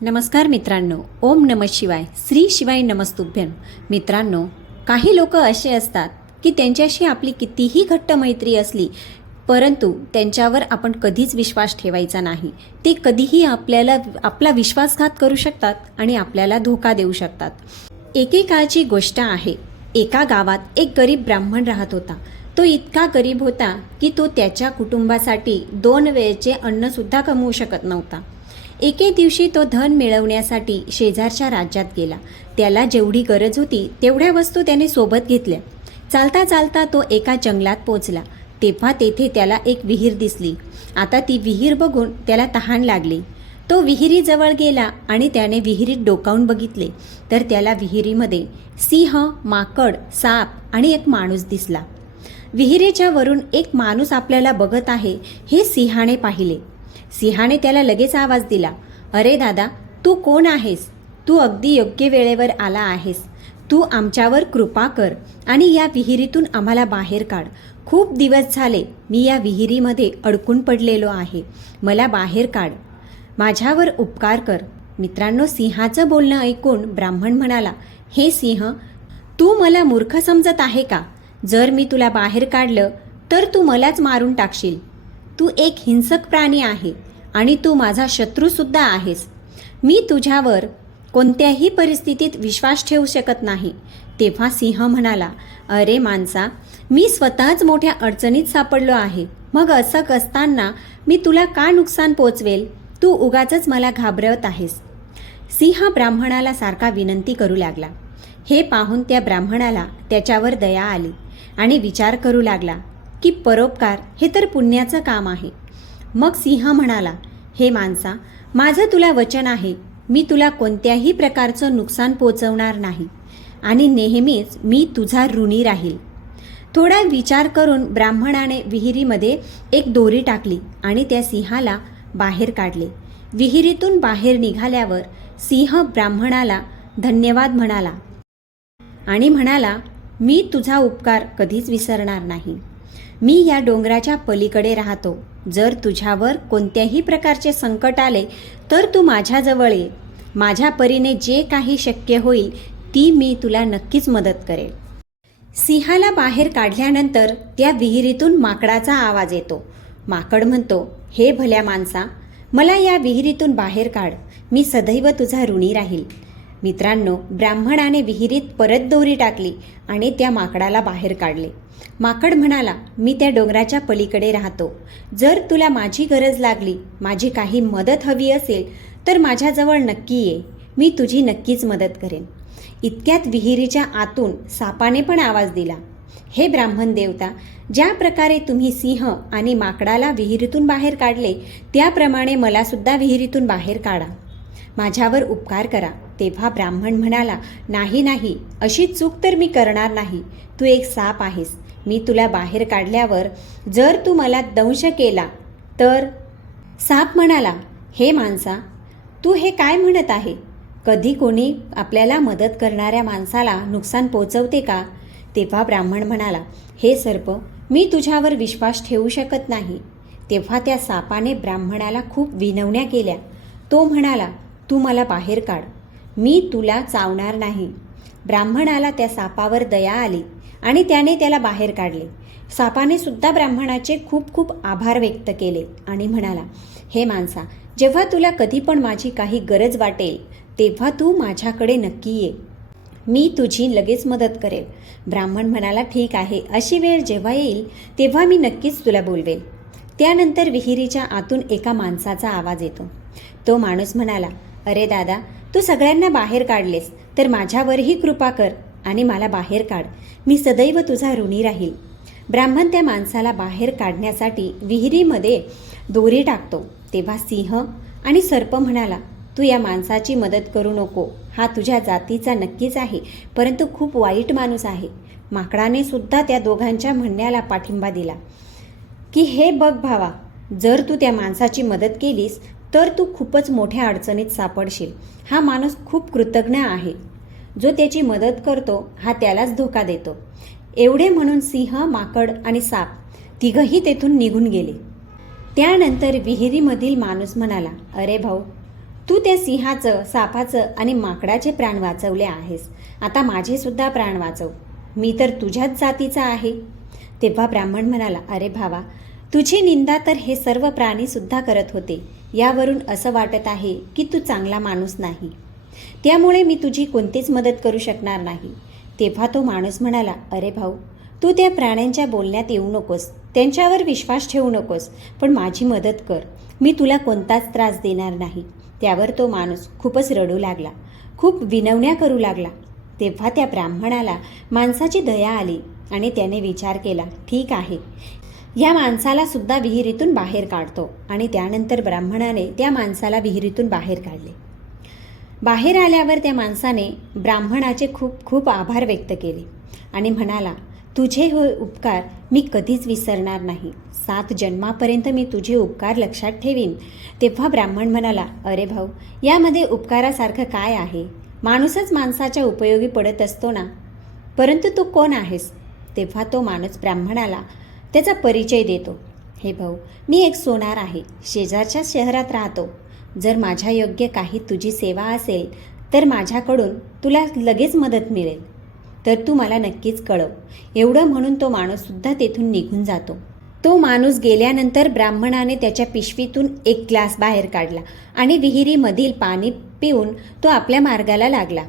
नमस्कार मित्रांनो ओम नम शिवाय श्री शिवाय नमस्तुभ्यम. मित्रांनो काही लोक असे असतात की त्यांच्याशी आपली कितीही घट्ट मैत्री असली परंतु त्यांच्यावर आपण कधीच विश्वास ठेवायचा नाही. ते कधीही आपल्याला आपला विश्वासघात करू शकतात आणि आपल्याला धोका देऊ शकतात. एकेकाळची गोष्ट आहे एका गावात एक गरीब ब्राह्मण राहत होता. तो इतका गरीब होता की तो त्याच्या कुटुंबासाठी दोन वेळचे अन्नसुद्धा कमवू शकत नव्हता. एके दिवशी तो धन मिळवण्यासाठी शेजारच्या राज्यात गेला. त्याला जेवढी गरज होती तेवढ्या वस्तू त्याने सोबत घेतल्या. चालता चालता तो एका जंगलात पोचला. तेव्हा तेथे त्याला एक विहीर दिसली. आता ती विहीर बघून त्याला तहान लागली. तो विहिरीजवळ गेला आणि त्याने विहिरीत डोकावून बघितले. तर त्याला विहिरीमध्ये सिंह माकड साप आणि एक माणूस दिसला. विहिरीच्या वरून एक माणूस आपल्याला बघत आहे हे सिंहाने पाहिले. सिंहाने त्याला लगेच आवाज दिला अरे दादा तू कोण आहेस? तू अगदी योग्य वेळेवर आला आहेस. तू आमच्यावर कृपा कर आणि या विहिरीतून आम्हाला बाहेर काढ. खूप दिवस झाले मी या विहिरीमध्ये अडकून पडलेलो आहे. मला बाहेर काढ. माझ्यावर उपकार कर. मित्रांनो सिंहाचं बोलणं ऐकून ब्राह्मण म्हणाला हे सिंह तू मला मूर्ख समजत आहे का? जर मी तुला बाहेर काढलं तर तू मलाच मारून टाकशील. तू एक हिंसक प्राणी आहे. आणि तू माझा शत्रूसुद्धा आहेस. मी तुझ्यावर कोणत्याही परिस्थितीत विश्वास ठेवू शकत नाही. तेव्हा सिंह म्हणाला अरे माणसा मी स्वतःच मोठ्या अडचणीत सापडलो आहे. मग असं असताना मी तुला का नुकसान पोचवेल? तू उगाच मला घाबरवत आहेस. सिंह ब्राह्मणाला सारखा विनंती करू लागला. हे पाहून त्या ब्राह्मणाला त्याच्यावर दया आली आणि विचार करू लागला की परोपकार हे तर पुण्याचं काम आहे. मग सिंह म्हणाला हे माणसा माझं तुला वचन आहे मी तुला कोणत्याही प्रकारचं नुकसान पोचवणार नाही आणि नेहमीच मी तुझा ऋणी राहील. थोडा विचार करून ब्राह्मणाने विहिरीमध्ये एक दोरी टाकली आणि त्या सिंहाला बाहेर काढले. विहिरीतून बाहेर निघाल्यावर सिंह ब्राह्मणाला धन्यवाद म्हणाला आणि म्हणाला मी तुझा उपकार कधीच विसरणार नाही. मी या डोंगराच्या पलीकडे राहतो. जर तुझ्यावर कोणत्याही प्रकारचे संकट आले तर तू माझ्याजवळ ये. माझ्या परीने जे काही शक्य होईल ती मी तुला नक्कीच मदत करेल. सिंहाला बाहेर काढल्यानंतर त्या विहिरीतून माकडाचा आवाज येतो. माकड म्हणतो हे भल्या माणसा मला या विहिरीतून बाहेर काढ. मी सदैव तुझा ऋणी राहील. मित्रांनो ब्राह्मणाने विहिरीत परत दोरी टाकली आणि त्या माकडाला बाहेर काढले. माकड म्हणाला मी त्या डोंगराच्या पलीकडे राहतो. जर तुला माझी गरज लागली माझी काही मदत हवी असेल तर माझ्याजवळ नक्की ये. मी तुझी नक्कीच मदत करेन. इतक्यात विहिरीच्या आतून सापाने पण आवाज दिला हे ब्राह्मण देवता ज्या प्रकारे तुम्ही सिंह आणि माकडाला विहिरीतून बाहेर काढले त्याप्रमाणे मला सुद्धा विहिरीतून बाहेर काढा. माझ्यावर उपकार करा. तेव्हा ब्राह्मण म्हणाला नाही नाही अशी चूक तर मी करणार नाही. तू एक साप आहेस. मी तुला बाहेर काढल्यावर जर तू मला दंश केला तर साप म्हणाला हे माणसा तू हे काय म्हणत आहे? कधी कोणी आपल्याला मदत करणाऱ्या माणसाला नुकसान पोचवते का? तेव्हा ब्राह्मण म्हणाला हे सर्प मी तुझ्यावर विश्वास ठेवू शकत नाही. तेव्हा त्या सापाने ब्राह्मणाला खूप विनवण्या केल्या. तो म्हणाला तू मला बाहेर काढ. मी तुला चावणार नाही. ब्राह्मणाला त्या सापावर दया आली आणि त्याने त्याला बाहेर काढले. सापाने सुद्धा ब्राह्मणाचे खूप खूप आभार व्यक्त केले आणि म्हणाला हे माणसा जेव्हा तुला कधी पण माझी काही गरज वाटेल तेव्हा तू माझ्याकडे नक्की ये. मी तुझी लगेच मदत करेल. ब्राह्मण म्हणाला ठीक आहे. अशी वेळ जेव्हा येईल तेव्हा मी नक्कीच तुला बोलवेल. त्यानंतर विहिरीच्या आतून एका माणसाचा आवाज येतो. तो माणूस म्हणाला अरे दादा तू सगळ्यांना बाहेर काढलेस तर माझ्यावरही कृपा कर आणि मला बाहेर काढ. मी सदैव तुझा ऋणी राहील. ब्राह्मण त्या माणसाला बाहेर काढण्यासाठी विहिरीमध्ये दोरी टाकतो. तेव्हा सिंह आणि सर्प म्हणाला तू या माणसाची मदत करू नको. हा तुझ्या जातीचा नक्कीच आहे परंतु खूप वाईट माणूस आहे. माकडाने सुद्धा त्या दोघांच्या म्हणण्याला पाठिंबा दिला. की हे बघ भावा जर तू त्या माणसाची मदत केलीस तर तू खूपच मोठ्या अडचणीत सापडशील. हा माणूस खूप कृतज्ञ आहे. जो त्याची मदत करतो हा त्यालाच धोका देतो. एवढे म्हणून सिंह माकड आणि साप तिघही तेथून निघून गेले. त्यानंतर विहिरीमधील माणूस म्हणाला अरे भाऊ तू त्या सिंहाचं सापाचं आणि माकडाचे प्राण वाचवले आहेस. आता माझेसुद्धा प्राण वाचव. मी तर तुझ्याच जातीचा आहे. तेव्हा ब्राह्मण म्हणाला अरे भावा तुझी निंदा तर हे सर्व प्राणीसुद्धा करत होते. यावरून असं वाटत आहे की तू चांगला माणूस नाही. त्यामुळे मी तुझी कोणतीच मदत करू शकणार नाही. तेव्हा तो माणूस म्हणाला अरे भाऊ तू त्या प्राण्यांच्या बोलण्यात येऊ नकोस. त्यांच्यावर विश्वास ठेवू नकोस. पण माझी मदत कर. मी तुला कोणताच त्रास देणार नाही. त्यावर तो माणूस खूपच रडू लागला. खूप विनवण्या करू लागला. तेव्हा त्या ब्राह्मणाला माणसाची दया आली आणि त्याने विचार केला ठीक आहे. या माणसाला सुद्धा विहिरीतून बाहेर काढतो आणि त्यानंतर ब्राह्मणाने त्या माणसाला विहिरीतून बाहेर काढले. बाहेर आल्यावर त्या माणसाने ब्राह्मणाचे खूप खूप आभार व्यक्त केले आणि म्हणाला तुझे हो उपकार मी कधीच विसरणार नाही. सात जन्मापर्यंत मी तुझे उपकार लक्षात ठेवीन. तेव्हा ब्राह्मण म्हणाला अरे भाऊ यामध्ये उपकारासारखं काय आहे? माणूसच माणसाच्या उपयोगी पडत असतो ना. परंतु तू कोण आहेस? तेव्हा तो माणूस ब्राह्मणाला त्याचा परिचय देतो. हे भाऊ मी एक सोनार आहे. शेजारच्या शहरात राहतो. जर माझ्या योग्य काही तुझी सेवा असेल तर माझ्याकडून तुला लगेच मदत मिळेल. तर तू मला नक्कीच कळव. एवढं म्हणून तो माणूससुद्धा तेथून निघून जातो. तो माणूस गेल्यानंतर ब्राह्मणाने त्याच्या पिशवीतून एक ग्लास बाहेर काढला आणि विहिरीमधील पाणी पिऊन तो आपल्या मार्गाला लागला.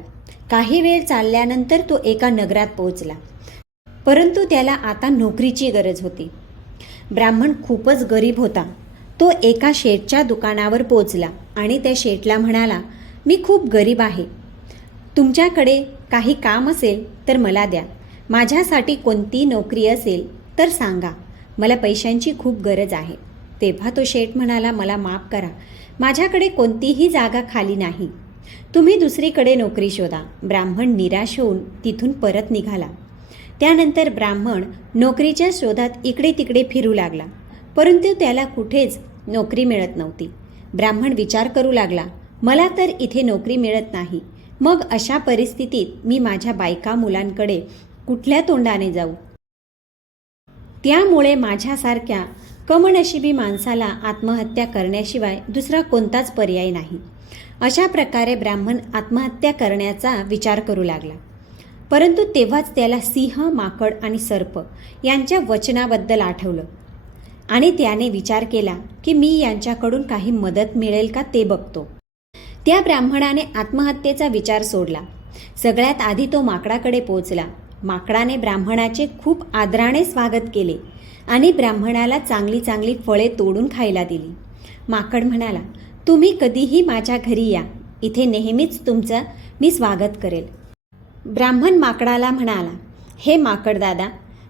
काही वेळ चालल्यानंतर तो एका नगरात पोहोचला. परंतु त्याला आता नोकरीची गरज होती. ब्राह्मण खूपच गरीब होता. तो एका शेठच्या दुकानावर पोचला आणि त्या शेठला म्हणाला मी खूप गरीब आहे. तुमच्याकडे काही काम असेल तर मला द्या. माझ्यासाठी कोणती नोकरी असेल तर सांगा. मला पैशांची खूप गरज आहे. तेव्हा तो शेठ म्हणाला मला माफ करा. माझ्याकडे कोणतीही जागा खाली नाही. तुम्ही दुसरीकडे नोकरी शोधा. ब्राह्मण निराश होऊन तिथून परत निघाला. त्यानंतर ब्राह्मण नोकरीच्या शोधात इकडे तिकडे फिरू लागला. परंतु त्याला कुठेच नोकरी मिळत नव्हती. ब्राह्मण विचार करू लागला मला तर इथे नोकरी मिळत नाही. मग अशा परिस्थितीत मी माझ्या बायका मुलांकडे कुठल्या तोंडाने जाऊ त्यामुळे माझ्यासारख्या कमनशिबी माणसाला आत्महत्या करण्याशिवाय दुसरा कोणताच पर्याय नाही. अशा प्रकारे ब्राह्मण आत्महत्या करण्याचा विचार करू लागला. परंतु तेव्हाच त्याला सिंह माकड आणि सर्प यांच्या वचनाबद्दल आठवलं. आणि त्याने विचार केला की मी यांच्याकडून काही मदत मिळेल का ते बघतो. त्या ब्राह्मणाने आत्महत्येचा विचार सोडला. सगळ्यात आधी तो माकडाकडे पोचला माकडाने ब्राह्मणाचे खूप आदराने स्वागत केले आणि ब्राह्मणाला चांगली चांगली फळे तोडून खायला दिली. माकड म्हणाला तुम्ही कधीही माझ्या घरी या. इथे नेहमीच तुमचं मी स्वागत करेल. ब्राह्मण माकडाला म्हणाला हे माकड दादा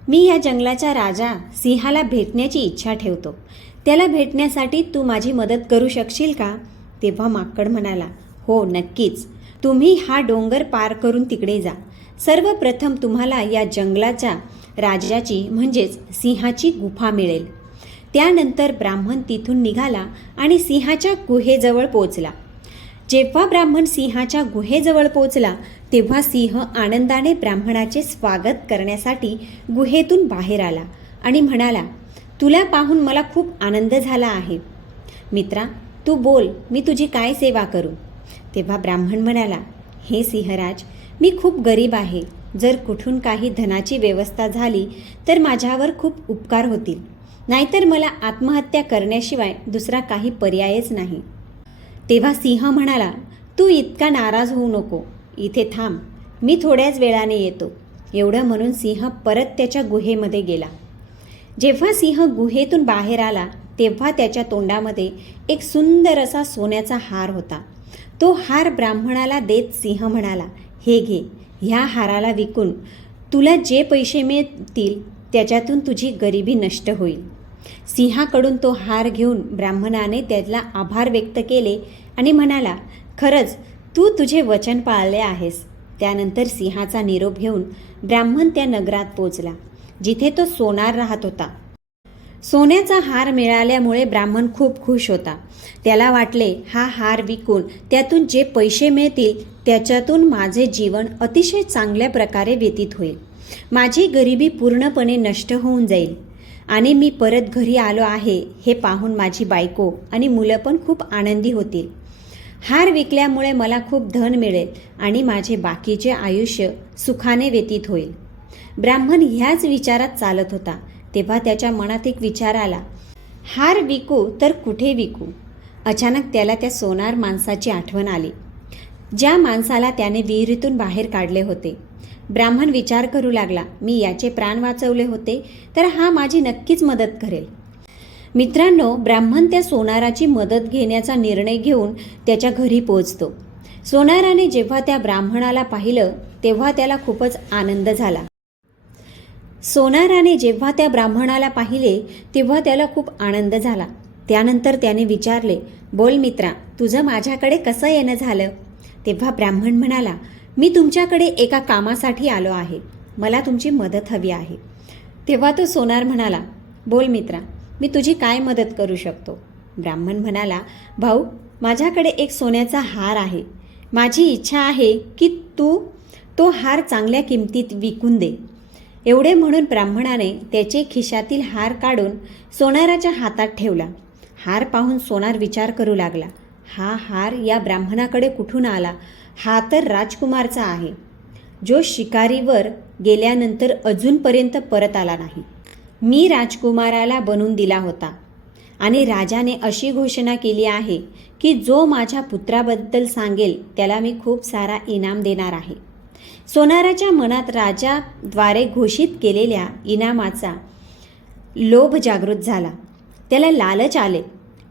मी या जंगलाच्या राजा सिंहाला भेटण्याची इच्छा ठेवतो. त्याला भेटण्यासाठी तू माझी मदत करू शकशील का? तेव्हा माकड म्हणाला हो नक्कीच. तुम्ही हा डोंगर पार करून तिकडे जा. सर्वप्रथम तुम्हाला या जंगलाच्या राजाची म्हणजेच सिंहाची गुफा मिळेल. त्यानंतर ब्राह्मण तिथून निघाला आणि सिंहाच्या गुहेजवळ पोचला. जेव्हा ब्राह्मण सिंहाच्या गुहेजवळ पोचला तेव्हा सिंह आनंदाने ब्राह्मणाचे स्वागत करण्यासाठी गुहेतून बाहेर आला आणि म्हणाला तुला पाहून मला खूप आनंद झाला आहे. मित्रा तू बोल मी तुझी काय सेवा करू? तेव्हा ब्राह्मण म्हणाला हे सिंहराज मी खूप गरीब आहे. जर कुठून काही धनाची व्यवस्था झाली तर माझ्यावर खूप उपकार होतील. नाहीतर मला आत्महत्या करण्याशिवाय दुसरा काही पर्यायच नाही. तेव्हा सिंह म्हणाला तू इतका नाराज होऊ नको. इथे थांब. मी थोड्याच वेळाने येतो. एवढं म्हणून सिंह परत त्याच्या गुहेमध्ये गेला. जेव्हा सिंह गुहेतून बाहेर आला तेव्हा त्याच्या तोंडामध्ये एक सुंदर असा सोन्याचा हार होता. तो हार ब्राह्मणाला देत सिंह म्हणाला हे घे ह्या हाराला विकून तुला जे पैसे मिळतील त्याच्यातून तुझी गरिबी नष्ट होईल. सिंहाकडून तो हार घेऊन ब्राह्मणाने त्याला आभार व्यक्त केले आणि म्हणाला खरंच तू तुझे वचन पाळले आहेस. त्यानंतर सिंहाचा निरोप घेऊन ब्राह्मण त्या नगरात पोचला जिथे तो सोनार राहत होता. सोन्याचा हार मिळाल्यामुळे ब्राह्मण खूप खुश होता. त्याला वाटले हा हार विकून त्यातून जे पैसे मिळतील त्याच्यातून माझे जीवन अतिशय चांगल्या प्रकारे व्यतीत होईल. माझी गरिबी पूर्णपणे नष्ट होऊन जाईल. आणि मी परत घरी आलो आहे हे पाहून माझी बायको आणि मुलं पण खूप आनंदी होतील. हार विकल्यामुळे मला खूप धन मिळेल आणि माझे बाकीचे आयुष्य सुखाने व्यतीत होईल. ब्राह्मण ह्याच विचारात चालत होता तेव्हा त्याच्या मनात एक विचार आला. हार विकू तर कुठे विकू? अचानक त्याला त्या सोनार माणसाची आठवण आली. ज्या माणसाला त्याने विहिरीतून बाहेर काढले होते. ब्राह्मण विचार करू लागला मी याचे प्राण वाचवले होते तर हा माझी नक्कीच मदत करेल. मित्रांनो ब्राह्मण त्या सोनाराची मदत घेण्याचा निर्णय घेऊन त्याच्या घरी पोहोचतो. सोनाराने जेव्हा त्या ब्राह्मणाला पाहिलं तेव्हा त्याला खूपच आनंद झाला. सोनाराने जेव्हा त्या ब्राह्मणाला पाहिले तेव्हा त्याला खूप आनंद झाला. त्यानंतर त्याने विचारले बोल मित्रा तुझं माझ्याकडे कसं येणं झालं? तेव्हा ब्राह्मण म्हणाला मी तुमच्याकडे एका कामासाठी आलो आहे. मला तुमची मदत हवी आहे. तेव्हा तो सोनार म्हणाला बोल मित्रा मी तुझी काय मदत करू शकतो? ब्राह्मण म्हणाला भाऊ माझ्याकडे एक सोन्याचा हार आहे. माझी इच्छा आहे की तू तो हार चांगल्या किमतीत विकून दे. एवढे म्हणून ब्राह्मणाने त्याचे खिशातील हार काढून सोनाराच्या हातात ठेवला. हार पाहून सोनार विचार करू लागला हा हार या ब्राह्मणाकडे कुठून आला? हा तर राजकुमारचा आहे. जो शिकारीवर गेल्यानंतर अजूनपर्यंत परत आला नाही. मी राजकुमाराला बनवून दिला होता. आणि राजाने अशी घोषणा केली आहे की जो माझ्या पुत्राबद्दल सांगेल त्याला मी खूप सारा इनाम देणार आहे. सोनाराच्या मनात राजाद्वारे घोषित केलेल्या इनामाचा लोभ जागृत झाला. त्याला लालच आले.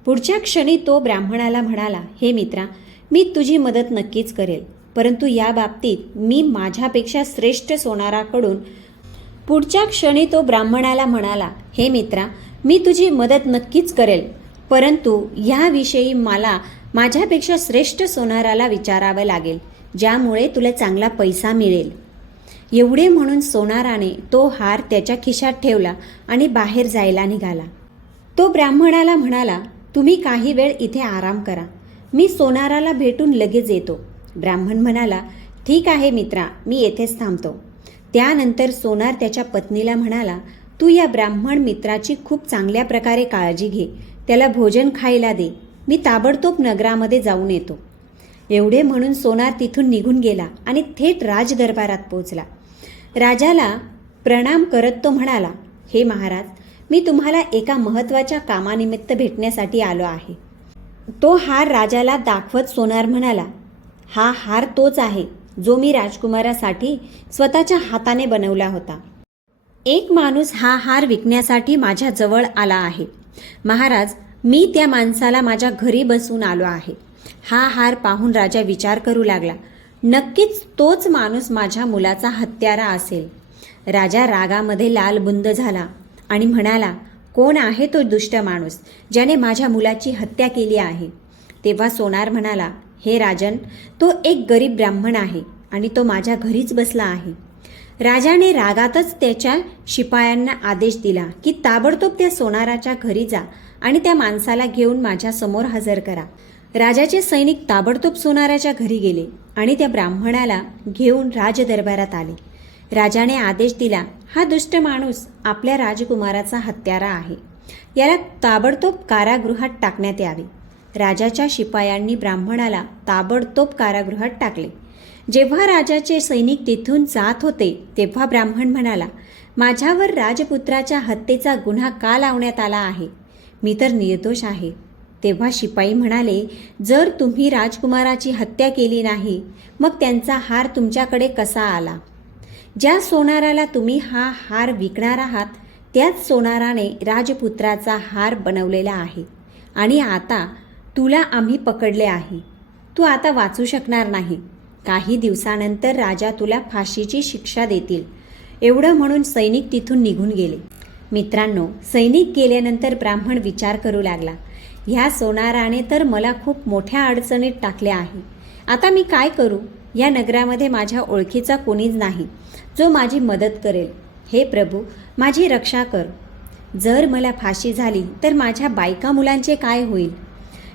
पुढच्या क्षणी तो ब्राह्मणाला म्हणाला हे मित्रा मी तुझी मदत नक्कीच करेल परंतु या बाबतीत मी माझ्यापेक्षा श्रेष्ठ सोनाराकडून पुढच्या क्षणी तो ब्राह्मणाला म्हणाला हे मित्रा मी तुझी मदत नक्कीच करेल परंतु ह्याविषयी मला माझ्यापेक्षा श्रेष्ठ सोनाराला विचारावं लागेल ज्यामुळे तुला चांगला पैसा मिळेल. एवढे म्हणून सोनाराने तो हार त्याच्या खिशात ठेवला आणि बाहेर जायला निघाला. तो ब्राह्मणाला म्हणाला तुम्ही काही वेळ इथे आराम करा मी सोनाराला भेटून लगेच येतो. ब्राह्मण म्हणाला ठीक आहे मित्रा मी येथेच थांबतो. त्यानंतर सोनार त्याच्या पत्नीला म्हणाला तू या ब्राह्मण मित्राची खूप चांगल्या प्रकारे काळजी घे. त्याला भोजन खायला दे. मी ताबडतोब नगरामध्ये जाऊन येतो. एवढे म्हणून सोनार तिथून निघून गेला आणि थेट राजदरबारात पोहोचला. राजाला प्रणाम करत तो म्हणाला हे महाराज मी तुम्हाला एका महत्त्वाच्या कामानिमित्त भेटण्यासाठी आलो आहे. तो हार राजाला दाखवत सोनार म्हणाला हा हार तोच आहे. जो मी राजकुमारासाठी स्वतःच्या हाताने बनवला होता. एक माणूस हा हार विकण्यासाठी माझ्या जवळ आला आहे. महाराज मी त्या माणसाला माझ्या घरी बसून आलो आहे. हा हार पाहून राजा विचार करू लागला. नक्कीच तोच माणूस माझ्या मुलाचा हत्यारा असेल. राजा रागामध्ये लालबुंद झाला आणि म्हणाला कोण आहे तो दुष्ट माणूस ज्याने माझ्या मुलाची हत्या केली आहे? तेव्हा सोनार म्हणाला हे राजन तो एक गरीब ब्राह्मण आहे आणि तो माझ्या घरीच बसला आहे. राजाने रागातच त्याच्या शिपायांना आदेश दिला की ताबडतोब त्या सोनाराच्या घरी जा आणि त्या माणसाला घेऊन माझ्यासमोर हजर करा. राजाचे सैनिक ताबडतोब सोनाराच्या घरी गेले आणि त्या ब्राह्मणाला घेऊन राजदरबारात आले. राजाने आदेश दिला हा दुष्ट माणूस आपल्या राजकुमाराचा हत्यारा आहे. याला ताबडतोब कारागृहात टाकण्यात यावे. राजाच्या शिपायांनी ब्राह्मणाला ताबडतोब कारागृहात टाकले. जेव्हा राजाचे सैनिक तिथून जात होते तेव्हा ब्राह्मण म्हणाला माझ्यावर राजपुत्राच्या हत्येचा गुन्हा का लावण्यात आला आहे? मी तर निर्दोष आहे. तेव्हा शिपाई म्हणाले जर तुम्ही राजकुमाराची हत्या केली नाही मग त्यांचा हार तुमच्याकडे कसा आला? ज्या सोनाराला तुम्ही हा हार विकणार आहात त्याच सोनाराने राजपुत्राचा हार बनवलेला आहे. आणि आता तुला आम्ही पकडले आहे. तू आता वाचू शकणार नाही. काही दिवसानंतर राजा तुला फाशीची शिक्षा देतील. एवढं म्हणून सैनिक तिथून निघून गेले. मित्रांनो सैनिक गेल्यानंतर ब्राह्मण विचार करू लागला ह्या सोनाराने तर मला खूप मोठ्या अडचणीत टाकले आहे. आता मी काय करू? या नगरामध्ये माझ्या ओळखीचा कोणीच नाही जो माझी मदत करेल. हे प्रभू माझी रक्षा कर. जर मला फाशी झाली तर माझ्या बायका मुलांचे काय होईल?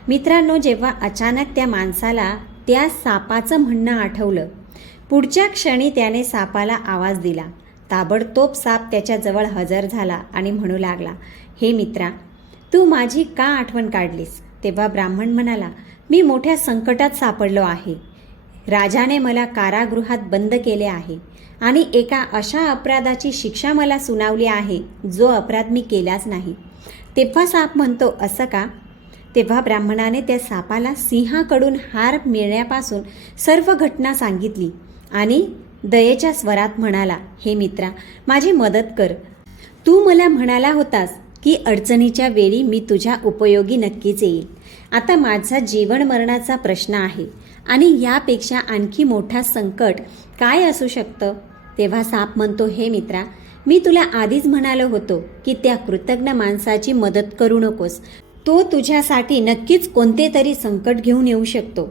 मित्रांनो जेव्हा अचानक त्या माणसाला त्या सापाचं म्हणणं आठवलं पुढच्या क्षणी त्याने सापाला आवाज दिला. ताबडतोब साप त्याच्याजवळ हजर झाला आणि म्हणू लागला हे मित्रा तू माझी का आठवण काढलीस? तेव्हा ब्राह्मण म्हणाला मी मोठ्या संकटात सापडलो आहे. राजाने मला कारागृहात बंद केले आहे आणि एका अशा अपराधाची शिक्षा मला सुनावली आहे जो अपराध मी केलाच नाही. तेव्हा साप म्हणतो असं का? तेव्हा ब्राह्मणाने त्या सापाला सिंहाकडून हार मिळण्यापासून सर्व घटना सांगितली आणि दयेच्या स्वरात म्हणाला हे मित्रा माझी मदत कर. तू मला म्हणाला होतास की अडचणीच्या वेळी मी तुझ्या उपयोगी नक्कीच येईल. आता माझा जीवन मरणाचा प्रश्न आहे आणि यापेक्षा आणखी मोठा संकट काय असू शकतं? तेव्हा साप म्हणतो हे मित्रा मी तुला आधीच म्हणालो होतो की त्या कृतज्ञ माणसाची मदत करू नकोस. तो तुझ्यासाठी नक्कीच कोणते तरी संकट घेऊन येऊ शकतो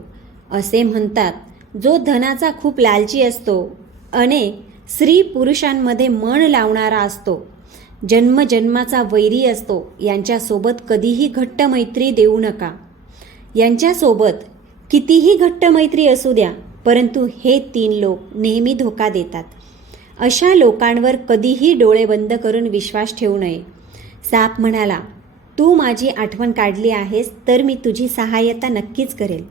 असे म्हणतात. जो धनाचा खूप लालची असतो अनेक स्त्री पुरुषांमध्ये मन लावणारा असतो. जन्मजन्माचा वैरी असतो यांच्यासोबत कधीही घट्ट मैत्री देऊ नका. यांच्यासोबत कितीही घट्ट मैत्री असू द्या परंतु हे तीन लोक नेहमी धोका देतात. अशा लोकांवर कधीही डोळे बंद करून विश्वास ठेवू नये. साप म्हणाला तू माझी आठवण काढली आहेस तर मी तुझी सहाय्यता नक्कीच करेल.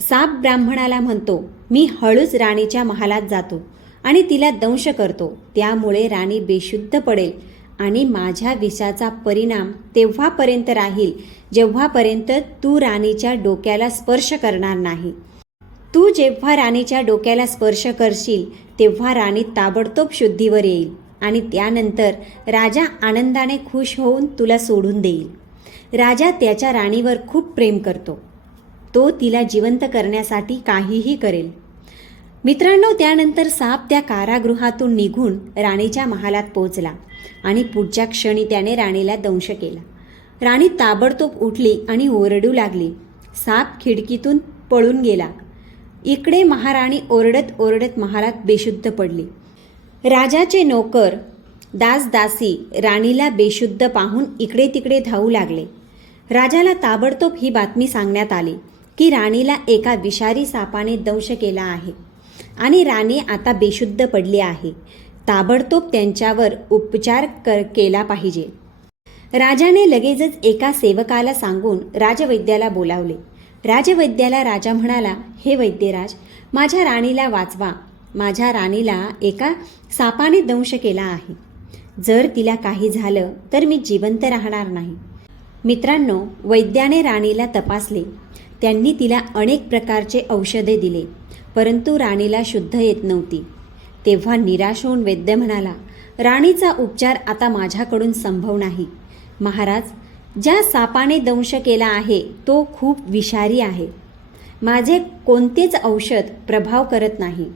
साप ब्राह्मणाला म्हणतो मी हळूच राणीच्या महालात जातो आणि तिला दंश करतो. त्यामुळे राणी बेशुद्ध पडेल आणि माझ्या विषाचा परिणाम तेव्हापर्यंत राहील जेव्हापर्यंत तू राणीच्या डोक्याला स्पर्श करणार नाही. तू जेव्हा राणीच्या डोक्याला स्पर्श करशील तेव्हा राणी ताबडतोब शुद्धीवर येईल. आणि त्यानंतर राजा आनंदाने खुश होऊन तुला सोडून देईल. राजा त्याच्या राणीवर खूप प्रेम करतो. तो तिला जिवंत करण्यासाठी काहीही करेल. मित्रांनो त्यानंतर साप त्या कारागृहातून निघून राणीच्या महालात पोहोचला आणि पुढच्या क्षणी त्याने राणीला दंश केला. राणी ताबडतोब उठली आणि ओरडू लागली. साप खिडकीतून पळून गेला. इकडे महाराणी ओरडत ओरडत महालात बेशुद्ध पडली. राजाचे नोकर दासदासी राणीला बेशुद्ध पाहून इकडे तिकडे धावू लागले. राजाला ताबडतोब ही बातमी सांगण्यात आली की राणीला एका विषारी सापाने दंश केला आहे आणि राणी आता बेशुद्ध पडली आहे. ताबडतोब त्यांच्यावर उपचार कर केला पाहिजे. राजाने लगेचच एका सेवकाला सांगून राजवैद्याला बोलावले. राजवैद्याला राजा म्हणाला हे वैद्यराज माझ्या राणीला वाचवा. माझ्या राणीला एका सापाने दंश केला आहे. जर तिला काही झालं तर मी जिवंत राहणार नाही. मित्रांनो वैद्याने राणीला तपासले. त्यांनी तिला अनेक प्रकारचे औषधे दिले परंतु राणीला शुद्ध येत नव्हती. तेव्हा निराश होऊन वैद्य म्हणाला राणीचा उपचार आता माझ्याकडून संभव नाही. महाराज ज्या सापाने दंश केला आहे तो खूप विषारी आहे. माझे कोणतेच औषध प्रभाव करत नाही.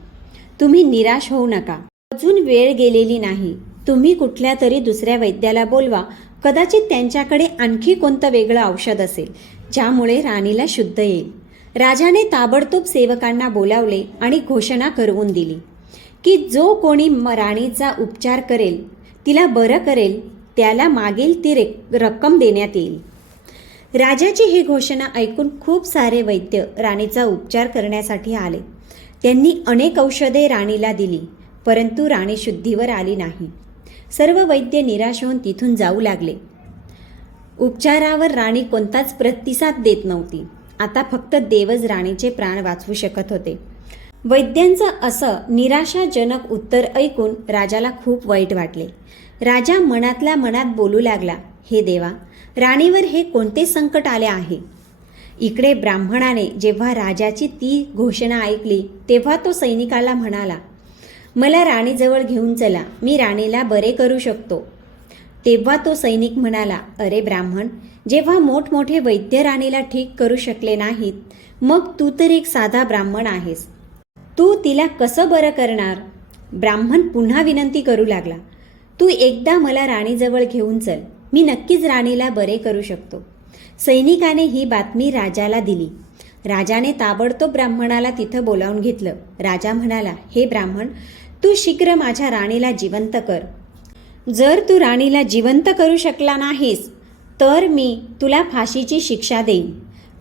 तुम्ही निराश होऊ नका. अजून वेळ गेलेली नाही. तुम्ही कुठल्या तरी दुसऱ्या वैद्याला बोलवा. कदाचित त्यांच्याकडे आणखी कोणतं वेगळं औषध असेल ज्यामुळे राणीला शुद्ध येईल. राजाने ताबडतोब सेवकांना बोलावले आणि घोषणा करवून दिली की जो कोणी राणीचा उपचार करेल तिला बरं करेल त्याला मागील ती रे रक्कम देण्यात येईल. राजाची ही घोषणा ऐकून खूप सारे वैद्य राणीचा उपचार करण्यासाठी आले. त्यांनी अनेक औषधे राणीला दिली परंतु राणी शुद्धीवर आली नाही. सर्व वैद्य निराश होऊन तिथून जाऊ लागले. उपचारावर राणी कोणताच प्रतिसाद देत नव्हती. आता फक्त देवच राणीचे प्राण वाचवू शकत होते. वैद्यांचं असं निराशाजनक उत्तर ऐकून राजाला खूप वाईट वाटले. राजा मनातल्या मनात बोलू लागला हे देवा राणीवर हे कोणते संकट आले आहे? इकडे ब्राह्मणाने जेव्हा राजाची ती घोषणा ऐकली तेव्हा तो सैनिकाला म्हणाला मला राणीजवळ घेऊन चला मी राणीला बरे करू शकतो. तेव्हा तो सैनिक म्हणाला अरे ब्राह्मण जेव्हा मोठमोठे वैद्य राणीला ठीक करू शकले नाहीत मग तू तर एक साधा ब्राह्मण आहेस. तू तिला कसं बरं करणार? ब्राह्मण पुन्हा विनंती करू लागला तू एकदा मला राणीजवळ घेऊन चल मी नक्कीच राणीला बरे करू शकतो. सैनिकाने ही बातमी राजाला दिली. राजाने ताबडतोब ब्राह्मणाला तिथं बोलावून घेतलं. राजा म्हणाला हे ब्राह्मण तू शीघ्र माझ्या राणीला जिवंत कर. जर तू राणीला जिवंत करू शकला नाहीस तर मी तुला फाशीची शिक्षा देईन.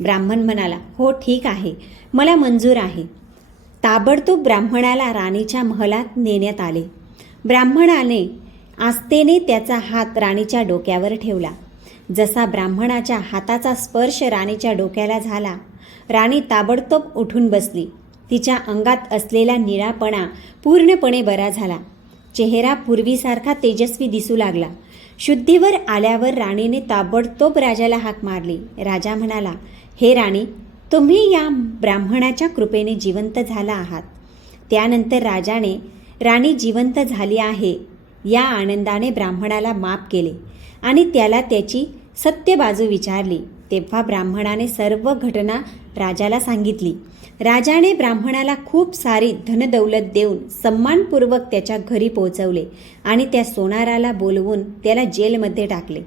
ब्राह्मण म्हणाला हो ठीक आहे. मला मंजूर आहे. ताबडतोब ब्राह्मणाला राणीच्या महलात नेण्यात आले. ब्राह्मणाने आस्तेने त्याचा हात राणीच्या डोक्यावर ठेवला. जसा ब्राह्मणाच्या हाताचा स्पर्श राणीच्या डोक्याला झाला राणी ताबडतोब उठून बसली. तिच्या अंगात असलेला निळापणा पूर्णपणे बरा झाला. चेहरा पूर्वीसारखा तेजस्वी दिसू लागला. शुद्धीवर आल्यावर राणीने ताबडतोब राजाला हाक मारली. राजा म्हणाला हे राणी तुम्ही या ब्राह्मणाच्या कृपेने जिवंत झाला आहात. त्यानंतर राजाने राणी जिवंत झाली आहे. या आनंदाने ब्राह्मणाला माफ केले आणि त्याला त्याची सत्य बाजू विचारली तेव्हा ब्राह्मणाने सर्व घटना राजाला सांगितली. राजाने ब्राह्मणाला खूप सारी धनदौलत देऊन सन्मानपूर्वक त्याच्या घरी पोहोचवले आणि त्या सोनाराला बोलवून त्याला जेलमध्ये टाकले.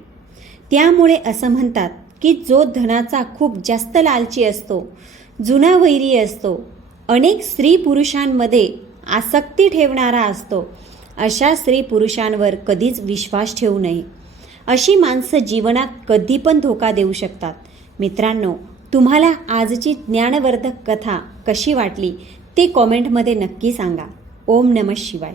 त्यामुळे असं म्हणतात की जो धनाचा खूप जास्त लालची असतो जुना वैरी असतो अनेक स्त्री पुरुषांमध्ये आसक्ती ठेवणारा असतो अशा स्त्री पुरुषांवर कधीच विश्वास ठेवू नये. अशी माणसं जीवनात कधी पण धोका देऊ शकतात. मित्रांनो तुम्हाला आजची ज्ञानवर्धक कथा कशी वाटली ते कॉमेंटमध्ये नक्की सांगा. ओम नमः शिवाय.